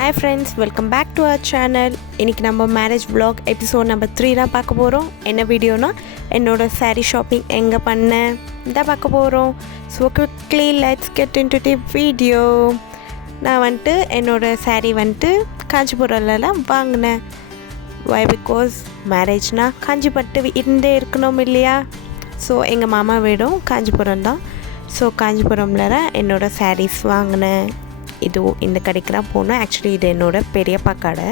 Hi friends, welcome back to our channel. இன்னைக்கு நம்ம marriage vlog episode number 3 தான் பார்க்க போகிறோம். என்ன வீடியோனா என்னோட saree ஷாப்பிங் எங்கே பண்ணேன் இதான் பார்க்க போகிறோம். So quickly let's get into the video. நான் வந்துட்டு என்னோட saree வந்துட்டு காஞ்சிபுரம்லாம் வாங்கினேன். Why? Because மேரேஜ்னால் காஞ்சிபட்டு இருந்தே இருக்கணும் இல்லையா? ஸோ எங்கள் மாமா வீடும் காஞ்சிபுரம் தான். ஸோ காஞ்சிபுரம்ல தான் என்னோட sarees வாங்கினேன். இது இந்த கடைக்கு தான் போனோம். ஆக்சுவலி இது என்னோடய பெரியப்பா கடை.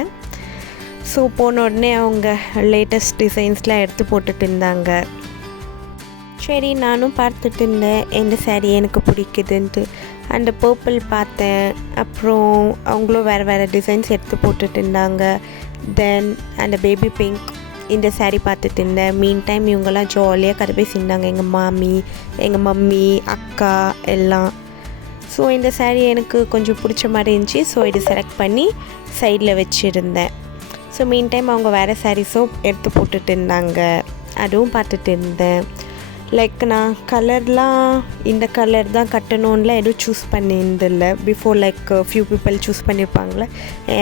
ஸோ போன உடனே அவங்க லேட்டஸ்ட் டிசைன்ஸ்லாம் எடுத்து போட்டுட்டு இருந்தாங்க. சரி நானும் பார்த்துட்டு இருந்தேன் எந்த சாரீ எனக்கு பிடிக்குதுன்ட்டு. அந்த பர்பிள் பார்த்தேன். அப்புறம் அவங்களும் வேறு டிசைன்ஸ் எடுத்து போட்டுட்டு இருந்தாங்க. தென் அந்த பேபி பிங்க் இந்த சாரீ பார்த்துட்டு இருந்தேன். மீன் டைம் இவங்கெல்லாம் ஜாலியாக கதை பேசியிருந்தாங்க. எங்கள் மாமி, எங்கள் மம்மி, அக்கா எல்லாம். ஸோ இந்த சாரீ எனக்கு கொஞ்சம் பிடிச்ச மாதிரி இருந்துச்சு. ஸோ இது செலக்ட் பண்ணி சைடில் வச்சுருந்தேன். ஸோ மீன் டைம் அவங்க வேறு சாரீஸும் எடுத்து போட்டுட்டு இருந்தாங்க. அதுவும் பார்த்துட்டு இருந்தேன். லைக் நான் கலர்லாம் இந்த கலர் தான் கட்டணும்லாம் எதுவும் சூஸ் பண்ணியிருந்தில்ல. Before like few people choose பண்ணியிருப்பாங்களே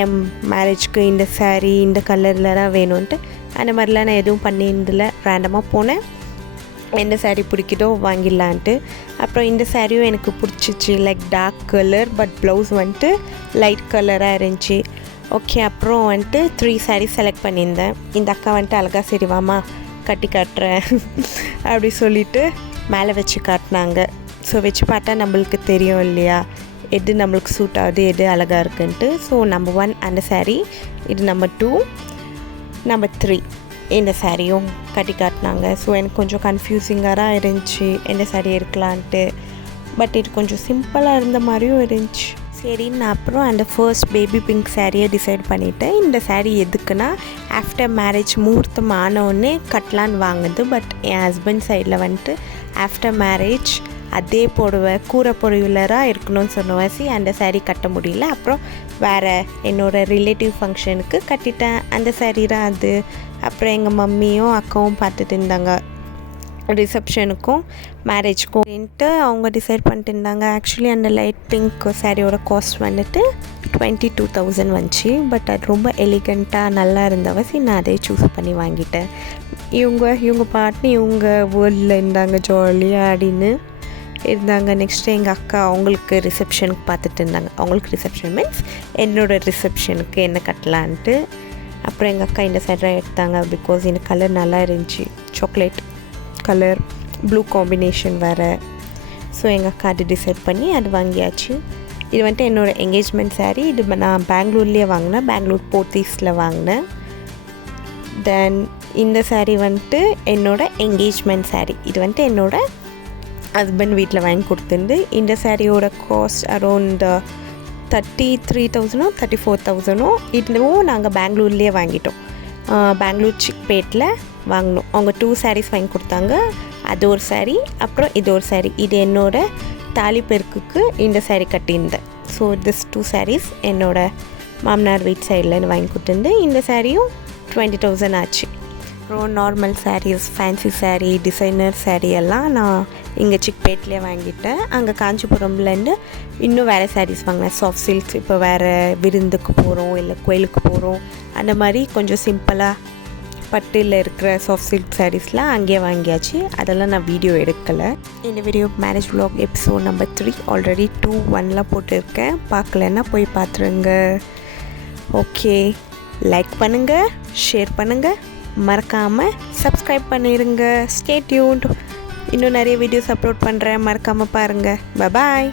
என் மேரேஜ்க்கு இந்த சாரீ இந்த கலரில் தான் வேணும்ன்ட்டு. அந்த மாதிரிலாம் நான் எதுவும் பண்ணியிருந்தில்ல. ரேண்டமாக போனேன், எந்த சாரீ பிடிக்குதோ வாங்கிடலான்ட்டு. அப்புறம் இந்த சாரியும் எனக்கு பிடிச்சிச்சு. Like dark colour but blouse வந்துட்டு லைட் கலராக இருந்துச்சு. ஓகே, அப்புறம் வந்துட்டு 3 சாரீஸ் செலக்ட் பண்ணியிருந்தேன். இந்த அக்கா வந்துட்டு அழகாக சரிவாமா கட்டி காட்டுறேன் அப்படி சொல்லிவிட்டு மேலே வச்சு காட்டினாங்க. ஸோ வச்சு பார்த்தா நம்மளுக்கு தெரியும் இல்லையா எது நம்மளுக்கு சூட் ஆகுது, எது அழகாக இருக்குன்ட்டு. ஸோ நம்பர் 1 அந்த சாரீ, இது நம்பர் 2, நம்பர் 3 இந்த சாரியும் கட்டி காட்டினாங்க. ஸோ எனக்கு கொஞ்சம் கன்ஃபியூசிங்காக தான் இருந்துச்சு எந்த சாரீ எடுக்கலான்ட்டு. பட் இது கொஞ்சம் சிம்பிளாக இருந்த மாதிரியும் இருந்துச்சு. சரி நான் அப்புறம் அந்த ஃபர்ஸ்ட் பேபி பிங்க் சாரியை டிசைட் பண்ணிவிட்டேன். இந்த சாரீ எதுக்குன்னா ஆஃப்டர் மேரேஜ் முகூர்த்தம் ஆனவுடனே கட்டலான்னு வாங்குது. பட் என் ஹஸ்பண்ட் சைடில் வந்துட்டு ஆஃப்டர் மேரேஜ் அதே போடுவேன் கூரை பொரியலராக இருக்கணும்னு சொன்னவாசி அந்த சாரீ கட்ட முடியல. அப்புறம் வேறு என்னோடய ரிலேட்டிவ் ஃபங்க்ஷனுக்கு கட்டிட்டேன். அந்த சாரீ தான் அது. அப்புறம் எங்கள் மம்மியும் அக்காவும் பார்த்துட்டு இருந்தாங்க ரிசப்ஷனுக்கும் மேரேஜ்க்கும்ட்டு அவங்க டிசைட் பண்ணிட்டு இருந்தாங்க. ஆக்சுவலி அந்த லைட் பிங்க் சாரியோட காஸ்ட் வந்துட்டு 22,000 வந்துச்சு. பட் அது ரொம்ப எலிகண்ட்டாக நல்லா இருந்தவசி நான் அதே சூஸ் பண்ணி வாங்கிட்டேன். இவங்க பாட்டுன்னு இவங்க வேர்ல்டில் இருந்தாங்க, ஜாலியாக அப்படின்னு இருந்தாங்க. நெக்ஸ்ட்டு எங்கள் அக்கா அவங்களுக்கு ரிசப்ஷனுக்கு பார்த்துட்டு இருந்தாங்க. அவங்களுக்கு ரிசப்ஷன் மீன்ஸ் என்னோடய ரிசப்ஷனுக்கு என்ன கட்டலான்ட்டு. அப்புறம் எங்கள் அக்கா இந்த சைடாக எடுத்தாங்க. பிகாஸ் இந்த கலர் நல்லா இருந்துச்சு, சாக்லேட் கலர் ப்ளூ காம்பினேஷன் வேறு. ஸோ எங்கள் அக்கா அது டிசைட் பண்ணி அது வாங்கியாச்சு. இது வந்துட்டு என்னோடய என்கேஜ்மெண்ட் சாரீ. இது நான் பெங்களூர்லேயே வாங்கினேன், பெங்களூர் போத்தீஸில் வாங்கினேன். தென் இந்த சாரீ வந்துட்டு என்னோடய என்கேஜ்மெண்ட் சாரீ. இது வந்துட்டு என்னோடய ஹஸ்பண்ட் வீட்டில் வாங்கி கொடுத்துருந்து. இந்த சாரியோட காஸ்ட் அரௌண்ட் 33,000 34,000. இதுவும் நாங்கள் பெங்களூர்லேயே வாங்கிட்டோம். பெங்களூர் சிக்பேட்டில் வாங்கினோம். அவங்க 2 சாரீஸ் வாங்கி கொடுத்தாங்க. அது ஒரு சாரீ, அப்புறம் இது ஒரு சாரீ. இது என்னோடய தாலி பெருக்குக்கு இந்த சாரீ கட்டியிருந்தேன். ஸோ திஸ் 2 சாரீஸ் என்னோடய மாமனார் வீட் சைடில் வாங்கி கொடுத்துருந்து. இந்த சாரியும் 20,000 ஆச்சு. அப்புறம் normal saris, fancy sari, designer sari எல்லாம் நான் இங்கே சிக்பேட்லேயே வாங்கிட்டேன். அங்கே காஞ்சிபுரம்லேருந்து இன்னும் வேறு சாரீஸ் வாங்கினேன். சாஃப்ட் சில்க்ஸ், இப்போ வேறு விருந்துக்கு போகிறோம் இல்லை கோயிலுக்கு போகிறோம் அந்த மாதிரி கொஞ்சம் சிம்பிளாக பட்டில் இருக்கிற சாஃப்ட் சில்க் சாரீஸ்லாம் அங்கேயே வாங்கியாச்சு. அதெல்லாம் நான் வீடியோ எடுக்கலை. இந்த video marriage vlog episode number 3 already 2, 1 போட்டிருக்கேன். பார்க்கலன்னா போய் பார்த்துருங்க. ஓகே, லைக் பண்ணுங்கள், ஷேர் பண்ணுங்கள், மறக்காமல் சப்ஸ்கிரைப் பண்ணிடுங்க. Stay tuned. இன்னும் நிறைய வீடியோஸ் அப்லோட் பண்ணுறேன், மறக்காமல் பாருங்கள். பாய்.